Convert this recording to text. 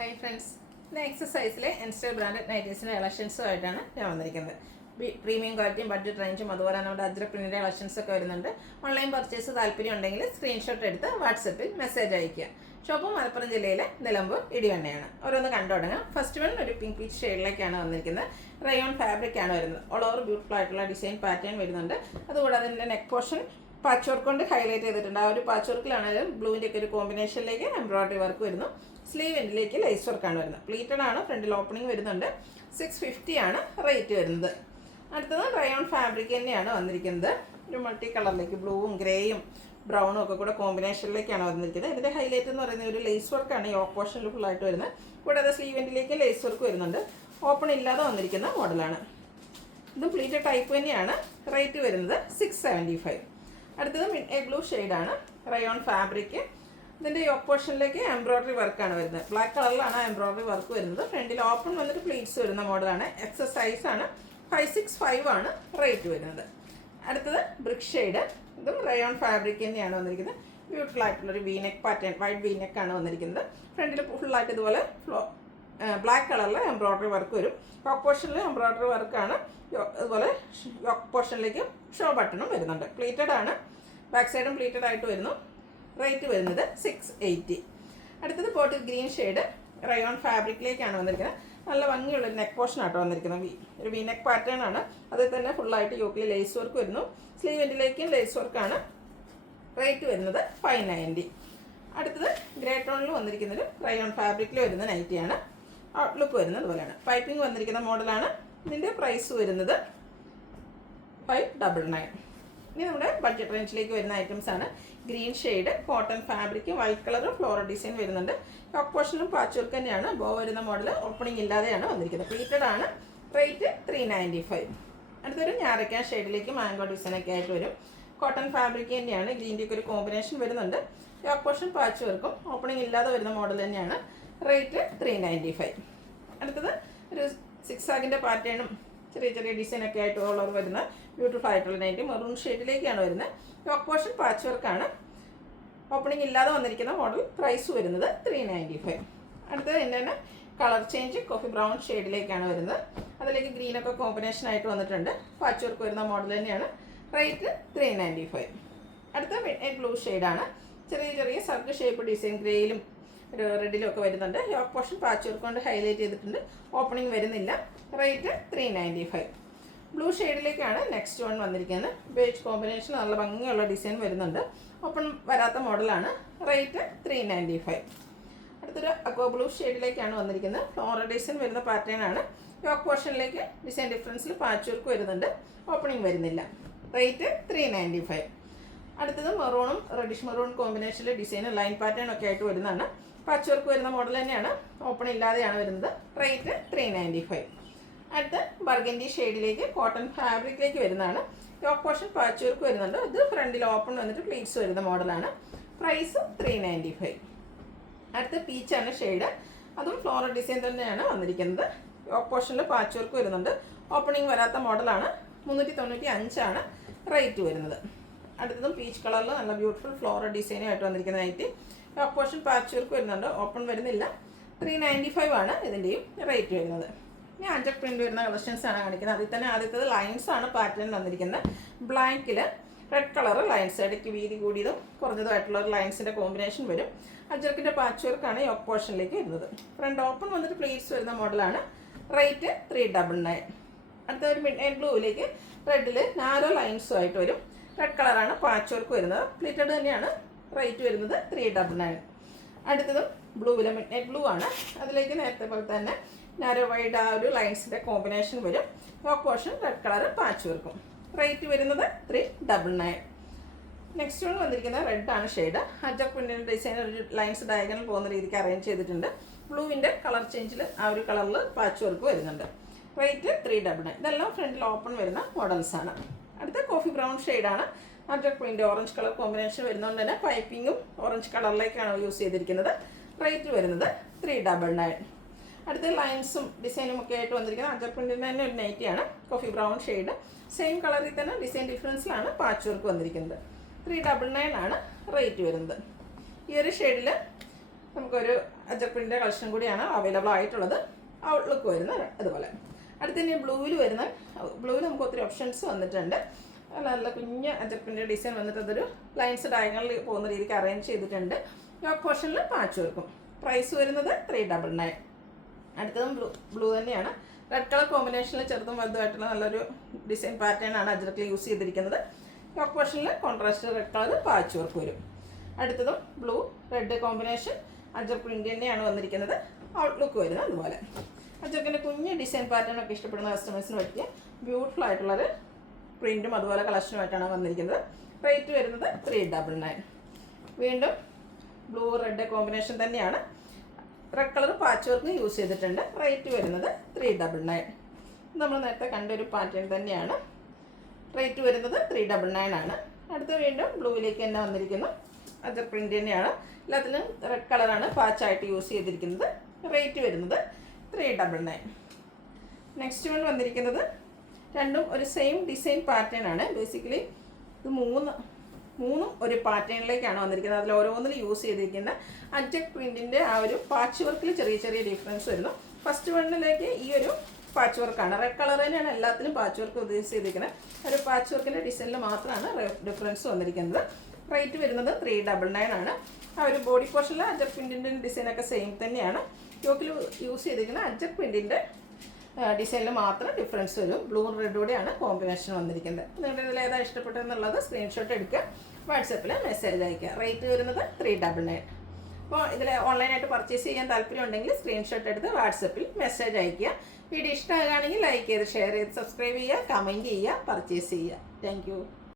Hi friends, ഇന്ന് എക്സസൈസിലെ എൻസ്റ്റർ branded നൈറ്റീസിൻ്റെ കളക്ഷൻസുമായിട്ടാണ് ഞാൻ വന്നിരിക്കുന്നത്. പ്രീമിയം ക്വാളിറ്റിയും ബഡ്ജറ്റ് റേഞ്ചും അതുപോലെ നമ്മുടെ അജ്രക് പ്രിൻറ്റിൻ്റെ കളക്ഷൻസൊക്കെ വരുന്നുണ്ട്. ഓൺലൈൻ പർച്ചേസ് താല്പര്യം ഉണ്ടെങ്കിൽ സ്ക്രീൻഷോട്ട് എടുത്ത് വാട്സപ്പിൽ മെസ്സേജ് അയയ്ക്കുക. ഷോപ്പ് മലപ്പുറം ജില്ലയിലെ നിലമ്പൂർ ഇടിവണ്ണയാണ്. ഓരോന്ന് കണ്ടു തുടങ്ങാം. ഫസ്റ്റ് വൺ ഒരു പിങ്ക് പീച്ച് ഷെയ്ഡിലേക്കാണ് വന്നിരിക്കുന്നത്. റയോൺ ഫാബ്രിക് ആണ് വരുന്നത്. ഓൾ ഓവർ ബ്യൂട്ടിഫുൾ ആയിട്ടുള്ള ഡിസൈൻ പാറ്റേൺ വരുന്നുണ്ട്. അതുകൂടാതെ അതിൻ്റെ നെക്ക് പോർഷൻ പാച്ച് വർക്ക് കൊണ്ട് ഹൈലൈറ്റ് ചെയ്തിട്ടുണ്ട്. ആ ഒരു പാച്ച് വർക്കിലാണെങ്കിലും ബ്ലൂവിൻ്റെ ഒക്കെ ഒരു കോമ്പിനേഷനിലേക്ക് എംബ്രോയിഡറി വർക്ക് വരുന്നു. സ്ലീവ് എൻഡിലേക്ക് ലൈസ് വർക്കാണ് വരുന്നത്. പ്ലീറ്റഡ് ആണ്. ഫ്രണ്ടിൽ ഓപ്പണിംഗ് വരുന്നുണ്ട്. 650 ആണ് റേറ്റ് വരുന്നത്. അടുത്തത് റയോൺ ഫാബ്രിക് തന്നെയാണ് വന്നിരിക്കുന്നത്. ഒരു മൾട്ടി കളറിലേക്ക് ബ്ലൂവും ഗ്രേയും ബ്രൗണും ഒക്കെ കൂടെ കോമ്പിനേഷനിലേക്കാണ് വന്നിരിക്കുന്നത്. ഇതിൻ്റെ ഹൈലൈറ്റ് എന്ന് പറയുന്നത് ഒരു ലേസ് വർക്കാണ് ഈ യോക്ക് പോർഷനിൽ ഫുള്ളായിട്ട് വരുന്നത്. കൂടാതെ സ്ലീവ് എൻഡിലേക്ക് ലേസ് വർക്ക് വരുന്നുണ്ട്. ഓപ്പൺ ഇല്ലാതെ വന്നിരിക്കുന്ന മോഡലാണ്. ഇതും പ്ലീറ്റഡ് ടൈപ്പ് തന്നെയാണ്. റേറ്റ് വരുന്നത് 675. അടുത്തത് ബ്ലൂ ഷെയ്ഡാണ്. Rayon fabric. ഇതിൻ്റെ യോക്ക് പോർഷനിലേക്ക് എംബ്രോയിഡറി വർക്കാണ് വരുന്നത്. ബ്ലാക്ക് കളറിലാണ് എംബ്രോയിഡറി വർക്ക് വരുന്നത്. ഫ്രണ്ടിൽ ഓപ്പൺ വന്നിട്ട് പ്ലീറ്റ്സ് വരുന്ന മോഡലാണ്. എക്സസ് സൈസാണ്. 565 ആണ് റേറ്റ് വരുന്നത്. അടുത്തത് ബ്രിക്ക് ഷെയ്ഡ്. ഇതും റയോൺ ഫാബ്രിക് തന്നെയാണ് വന്നിരിക്കുന്നത്. ബ്യൂട്ടിഫുൾ ആയിട്ടുള്ളൊരു വീനെക്ക് പാറ്റേൺ, വൈറ്റ് വീനെക്കാണ് വന്നിരിക്കുന്നത്. ഫ്രണ്ടിൽ ഫുള്ളായിട്ട് ഇതുപോലെ ബ്ലാക്ക് കളറിൽ എംബ്രോയിഡറി വർക്ക് വരും. യോക്ക് പോർഷനിൽ എംബ്രോയിഡറി വർക്കാണ്. അതുപോലെ യോക്ക് പോർഷനിലേക്ക് ഷോ ബട്ടണും വരുന്നുണ്ട്. പ്ലീറ്റഡ് ആണ്. ബാക്ക് സൈഡും പ്ലീറ്റഡ് ആയിട്ട് വരുന്നു. റേറ്റ് വരുന്നത് 680. അടുത്തത് ബോട്ടിൽ ഗ്രീൻ ഷെയ്ഡ്. റയോൺ ഫാബ്രിക്കിലേക്കാണ് വന്നിരിക്കുന്നത്. നല്ല ഭംഗിയുള്ളൊരു നെക്ക് പോർഷൻ ആട്ടോ വന്നിരിക്കുന്നത്. ഒരു വി നെക്ക് പാറ്റേൺ ആണ്. അതിൽ തന്നെ ഫുള്ളായിട്ട് യോക്കിൽ ലേസ് വർക്ക് വരുന്നു. സ്ലീവ് എൻഡിലേക്കും ലേസ് വർക്കാണ്. റേറ്റ് വരുന്നത് 590. അടുത്തത് ഗ്രേ ടോണിൽ വന്നിരിക്കുന്നൊരു റയോൺ ഫാബ്രിക്കിൽ വരുന്ന നൈറ്റിയാണ്. ഔട്ട്ലുക്ക് വരുന്നത് പോലെയാണ്. പൈപ്പിംഗ് വന്നിരിക്കുന്ന മോഡലാണ്. ഇതിൻ്റെ പ്രൈസ് വരുന്നത് 599. ഇനി നമ്മുടെ ബഡ്ജറ്റ് റേഞ്ചിലേക്ക് വരുന്ന ഐറ്റംസ് ആണ്. Green shade, cotton fabric, white colour floral design വരുന്നുണ്ട്. യോക്ക് പോർഷനും പാച്ച് വർക്ക് തന്നെയാണ്. ബോ വരുന്ന മോഡൽ ഓപ്പണിംഗ് ഇല്ലാതെയാണ് വന്നിരിക്കുന്നത്. പ്ലീറ്റഡ് ആണ്. റേറ്റ് 395. അടുത്തൊരു ഞാറയ്ക്ക ഷെയ്ഡിലേക്ക് മാംഗോ ഡിസൈനൊക്കെ ആയിട്ട് വരും. കോട്ടൺ ഫാബ്രിക് തന്നെയാണ്. ഗ്രീൻ്റെ ഒക്കെ ഒരു കോമ്പിനേഷൻ വരുന്നുണ്ട്. യോക്ക് പോർഷൻ പാച്ച് വർക്കും ഓപ്പണിംഗ് ഇല്ലാതെ വരുന്ന മോഡൽ തന്നെയാണ്. റേറ്റ് 395. അടുത്തത് ഒരു സിക്സാഗിൻ്റെ പാറ്റേണും ചെറിയ ചെറിയ ഡിസൈനൊക്കെ ആയിട്ട് ഓളർ വരുന്ന ബ്യൂട്ടിഫുൾ ആയിട്ടുള്ള നൈറ്റ് മെറൂൺ ഷെയ്ഡിലേക്കാണ് വരുന്നത്. യോക്ക് പോർഷൻ പാച്ച് വർക്കാണ്. ഓപ്പണിംഗ് ഇല്ലാതെ വന്നിരിക്കുന്ന മോഡൽ. പ്രൈസ് വരുന്നത് 395. അടുത്തത് എൻ്റെ കളർ ചേഞ്ച് കോഫി ബ്രൗൺ ഷെയ്ഡിലേക്കാണ് വരുന്നത്. അതിലേക്ക് ഗ്രീനൊക്കെ കോമ്പിനേഷൻ ആയിട്ട് വന്നിട്ടുണ്ട്. പാച്ച് വർക്ക് വരുന്ന മോഡൽ തന്നെയാണ്. റേറ്റ് 395. അടുത്ത മിഡ് ബ്ലൂ ഷെയ്ഡാണ്. ചെറിയ ചെറിയ സർക്കിൾ ഷേപ്പ് ഡിസൈൻ ഗ്രേയിലും ഒരു റെഡിലും ഒക്കെ വരുന്നുണ്ട്. യോക്ക് പോർഷൻ പാച്ച് വർക്ക് കൊണ്ട് ഹൈലൈറ്റ് ചെയ്തിട്ടുണ്ട്. ഓപ്പണിംഗ് വരുന്നില്ല. റേറ്റ് 395. ബ്ലൂ ഷെയ്ഡിലേക്കാണ് നെക്സ്റ്റ് വൺ വന്നിരിക്കുന്നത്. ബേജ് കോമ്പിനേഷൻ നല്ല ഭംഗിയുള്ള ഡിസൈൻ വരുന്നുണ്ട്. ഓപ്പൺ വരാത്ത മോഡലാണ്. റേറ്റ് 395. അടുത്തൊരു അക്വ ബ്ലൂ ഷെയ്ഡിലേക്കാണ് വന്നിരിക്കുന്നത്. ഫ്ലോറൽ ഡിസൈൻ വരുന്ന പാറ്റേൺ ആണ്. യോക്ക് പോർഷനിലേക്ക് ഡിസൈൻ ഡിഫറൻസിൽ പാച്ച് വർക്ക് വരുന്നുണ്ട്. ഓപ്പണിംഗ് വരുന്നില്ല. റേറ്റ് 395. അടുത്തത് മെറൂണും റെഡിഷ് മെറൂൺ കോമ്പിനേഷനിൽ ഡിസൈൻ ലൈൻ പാറ്റേൺ ഒക്കെ ആയിട്ട് വരുന്നതാണ്. പാച്ച് വർക്ക് വരുന്ന മോഡൽ തന്നെയാണ്. ഓപ്പൺ ഇല്ലാതെയാണ് വരുന്നത്. റേറ്റ് 395. അടുത്ത ബർഗൻഡി ഷെയ്ഡിലേക്ക് കോട്ടൺ ഫാബ്രിക്കിലേക്ക് വരുന്നതാണ്. യോക്ക് പോർഷൻ പാച്ച് വർക്ക് വരുന്നുണ്ട്. ഇത് ഫ്രണ്ടിൽ ഓപ്പൺ വന്നിട്ട് പ്ലീറ്റ്സ് വരുന്ന മോഡലാണ്. പ്രൈസ് 395. അടുത്ത പീച്ചാണ് ഷെയ്ഡ്. അതും ഫ്ലോറൽ ഡിസൈൻ തന്നെയാണ് വന്നിരിക്കുന്നത്. യോക്ക് പോർഷനിൽ പാച്ച് വർക്ക് വരുന്നുണ്ട്. ഓപ്പണിംഗ് വരാത്ത മോഡലാണ്. 395 ആണ് റേറ്റ് വരുന്നത്. അടുത്തതും പീച്ച് കളറിൽ നല്ല ബ്യൂട്ടിഫുൾ ഫ്ലോറൽ ഡിസൈനുമായിട്ട് വന്നിരിക്കുന്ന night. Yoke portion patch work വരുന്നുണ്ട്. ഓപ്പൺ വരുന്നില്ല. 395 ആണ് ഇതിൻ്റെയും റേറ്റ് വരുന്നത്. ഇനി അഞ്ച് പ്രിൻറ്റ് വരുന്ന കളക്ഷൻസ് ആണ് കാണിക്കുന്നത്. അതിൽ തന്നെ ആദ്യത്തേത് ലൈൻസ് ആണ് പാറ്റേൺ വന്നിരിക്കുന്നത്. ബ്ലാക്കിൽ റെഡ് കളർ ലൈൻസ്, ഇടയ്ക്ക് വീതി കൂടിയതും കുറഞ്ഞതുമായിട്ടുള്ള ഒരു ലൈൻസിൻ്റെ കോമ്പിനേഷൻ വരും. അജർക്കിൻ്റെ പാച്ച് വർക്കാണ് യോക്ക് പോർഷനിലേക്ക് വരുന്നത്. ഫ്രണ്ട് ഓപ്പൺ വന്നിട്ട് പ്ലീറ്റ്സ് വരുന്ന മോഡലാണ്. റേറ്റ് 399. അടുത്ത ഒരു മിഡ് നൈറ്റ് ബ്ലൂവിലേക്ക് റെഡിൽ നാരോ ലൈൻസുമായിട്ട് വരും. റെഡ് കളറാണ് പാച്ച് വർക്ക് വരുന്നത്. പ്ലീറ്റഡ് തന്നെയാണ്. റേറ്റ് വരുന്നത് 399. അടുത്തതും ബ്ലൂവിൽ മിഡ് നൈറ്റ് ബ്ലൂ ആണ്. അതിലേക്ക് നേരത്തെ പോലെ തന്നെ നാരോ വൈഡ് ആ ഒരു ലൈൻസിൻ്റെ കോമ്പിനേഷൻ വരും. Yoke portion red colour patch വർക്കും. റേറ്റ് വരുന്നത് 399. നെക്സ്റ്റ് വൺ വന്നിരിക്കുന്നത് റെഡ് ആണ് ഷെയ്ഡ്. അജക് പ്രിൻറ്റിൻ്റെ ഡിസൈൻ ഒരു ലൈൻസ് ഡയഗണൽ പോകുന്ന രീതിക്ക് അറേഞ്ച് ചെയ്തിട്ടുണ്ട്. ബ്ലൂവിൻ്റെ കളർ ചേഞ്ചിൽ ആ ഒരു കളറിൽ പാച്ച് വർക്ക് വരുന്നുണ്ട്. റേറ്റ് 399. ഇതെല്ലാം ഫ്രണ്ടിൽ ഓപ്പൺ വരുന്ന മോഡൽസാണ്. അടുത്ത കോഫി ബ്രൗൺ ഷെയ്ഡാണ്. അജക് പ്രിൻറ്റ് ഓറഞ്ച് കളർ കോമ്പിനേഷൻ വരുന്നതുകൊണ്ട് തന്നെ പൈപ്പിങ്ങും ഓറഞ്ച് കളറിലേക്കാണ് യൂസ് ചെയ്തിരിക്കുന്നത്. റേറ്റ് വരുന്നത് 399. അടുത്ത ലൈൻസും ഡിസൈനും ഒക്കെ ആയിട്ട് വന്നിരിക്കുന്നത് അജക് പ്രിൻറ്റിൻ്റെ തന്നെ ഒരു നൈറ്റിയാണ്. Coffee brown shade. സെയിം കളറിൽ തന്നെ ഡിസൈൻ ഡിഫറൻസിലാണ് പാച്ച് വർക്ക് വന്നിരിക്കുന്നത്. 399 ആണ് റേറ്റ് വരുന്നത്. ഈ ഒരു ഷെയ്ഡിൽ നമുക്കൊരു അജർ പ്രിൻ്റിൻ്റെ കളക്ഷൻ കൂടിയാണ് അവൈലബിൾ ആയിട്ടുള്ളത്. ഔട്ട്ലുക്ക് വരുന്നത് അതുപോലെ. അടുത്ത തന്നെ ബ്ലൂവിൽ വരുന്ന ബ്ലൂവിൽ നമുക്ക് ഒത്തിരി ഓപ്ഷൻസ് വന്നിട്ടുണ്ട്. നല്ല കുഞ്ഞ് അജർ പ്രിൻ്റ് ഡിസൈൻ വന്നിട്ട് അതൊരു ലൈൻസ് ഡയഗണലിൽ പോകുന്ന രീതിക്ക് അറേഞ്ച് ചെയ്തിട്ടുണ്ട്. യോക്ക് പോർഷനിൽ പാച്ച് വർക്കും. പ്രൈസ് വരുന്നത് 399. അടുത്തതും ബ്ലൂ തന്നെയാണ്. റെഡ് കളർ കോമ്പിനേഷനിൽ ചെറുതും വലുതുമായിട്ടുള്ള നല്ലൊരു ഡിസൈൻ പാറ്റേൺ ആണ് അജറക്കിൽ യൂസ് ചെയ്തിരിക്കുന്നത്. യോക്ക് പോർഷനിൽ contrast red colour patch work വരും. അടുത്തതും ബ്ലൂ റെഡ് കോമ്പിനേഷൻ അജർ പ്രിൻ്റ് തന്നെയാണ് വന്നിരിക്കുന്നത്. ഔട്ട്ലുക്ക് വരുന്നത് അതുപോലെ. അജർക്കിൻ്റെ കുഞ്ഞ് ഡിസൈൻ പാറ്റേൺ ഒക്കെ ഇഷ്ടപ്പെടുന്ന കസ്റ്റമേഴ്സിന് പറ്റിയ ബ്യൂട്ടിഫുൾ ആയിട്ടുള്ളൊരു പ്രിൻറ്റും അതുപോലെ കളക്ഷനുമായിട്ടാണ് വന്നിരിക്കുന്നത്. റേറ്റ് വരുന്നത് 399. വീണ്ടും ബ്ലൂ റെഡ് കോമ്പിനേഷൻ തന്നെയാണ്. Red colour patch work use ചെയ്തിട്ടുണ്ട്. റേറ്റ് വരുന്നത് 399. നമ്മൾ നേരത്തെ കണ്ടൊരു പാറ്റേൺ തന്നെയാണ്. റേറ്റ് വരുന്നത് 399 ആണ്. അടുത്ത വീണ്ടും ബ്ലൂവിലേക്ക് തന്നെ വന്നിരിക്കുന്നു. അജർ പ്രിൻ്റ് തന്നെയാണ്. എല്ലാത്തിനും റെഡ് കളറാണ് പാച്ചായിട്ട് യൂസ് ചെയ്തിരിക്കുന്നത്. റേറ്റ് വരുന്നത് 399. നെക്സ്റ്റ് വൺ വന്നിരിക്കുന്നത് രണ്ടും ഒരു സെയിം ഡിസൈൻ പാറ്റേൺ ആണ്. ബേസിക്കലി ഇത് മൂന്നും ഒരു പാറ്റേണിലേക്കാണ് വന്നിരിക്കുന്നത്. അതിൽ ഓരോന്നിൽ യൂസ് ചെയ്തിരിക്കുന്ന അജക് പ്രിൻറ്റിൻ്റെ ആ ഒരു പാച്ച് വർക്കിൽ ചെറിയ ചെറിയ ഡിഫറൻസ് വരുന്നു. ഫസ്റ്റ് വണ്ണിലേക്ക് ഈ ഒരു പാച്ച് വർക്കാണ്. റെഡ് കളർ തന്നെയാണ് എല്ലാത്തിലും പാച്ച് വർക്ക് ഉദ്ദേശിച്ച് ചെയ്തിരിക്കുന്നത്. ഒരു പാച്ച് വർക്കിൻ്റെ ഡിസൈനിൽ മാത്രമാണ് ഡിഫറൻസ് വന്നിരിക്കുന്നത്. റേറ്റ് വരുന്നത് 399 ആണ്. ആ ഒരു ബോഡി പോർഷനിൽ അജക് പ്രിൻറ്റിൻ്റെ ഡിസൈനൊക്കെ സെയിം തന്നെയാണ്. യോക്കിൽ യൂസ് ചെയ്തിരിക്കുന്ന അജക് പ്രിൻറ്റിൻ്റെ ഡിസൈനിൽ മാത്രം ഡിഫറൻസ് വരും. ബ്ലൂ റെഡോടെയാണ് കോമ്പിനേഷൻ വന്നിരിക്കുന്നത്. നിങ്ങളുടെ ഇതിൽ ഏതാ ഇഷ്ടപ്പെട്ടതെന്നുള്ളത് സ്ക്രീൻഷോട്ട് എടുക്കുക, വാട്സപ്പിൽ മെസ്സേജ് അയക്കുക. റേറ്റ് വരുന്നത് 399. അപ്പോൾ ഇതിൽ ഓൺലൈനായിട്ട് പർച്ചേസ് ചെയ്യാൻ താല്പര്യം ഉണ്ടെങ്കിൽ സ്ക്രീൻഷോട്ട് എടുത്ത് വാട്സപ്പിൽ മെസ്സേജ് അയക്കുക. വീഡിയോ ഇഷ്ടമാകുകയാണെങ്കിൽ ലൈക്ക് ചെയ്ത് ഷെയർ ചെയ്ത് സബ്സ്ക്രൈബ് ചെയ്യുക, കമൻറ്റ് ചെയ്യുക, പർച്ചേസ് ചെയ്യുക. താങ്ക്